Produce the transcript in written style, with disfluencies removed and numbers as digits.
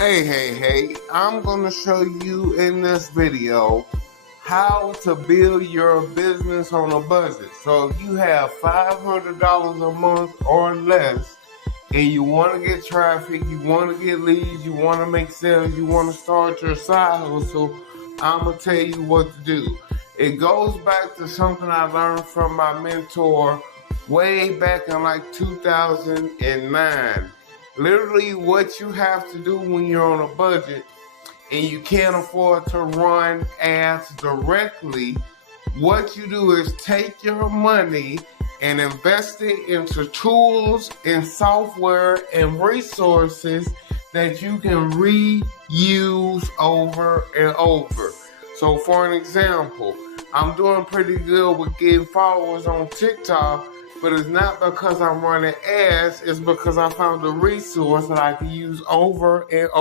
Hey, I'm going to show you in this video how to build your business on a budget. So if you have $500 a month or less and you want to get traffic, you want to get leads, you want to make sales, you want to start your side hustle, I'm going to tell you what to do. It goes back to something I learned from my mentor way back in like 2009. Literally what you have to do when you're on a budget and you can't afford to run ads directly, what you do is take your money and invest it into tools and software and resources that you can reuse over and over. So for an example, I'm doing pretty good with getting followers on TikTok, but it's not because I'm running ads, it's because I found a resource that I can use over and over.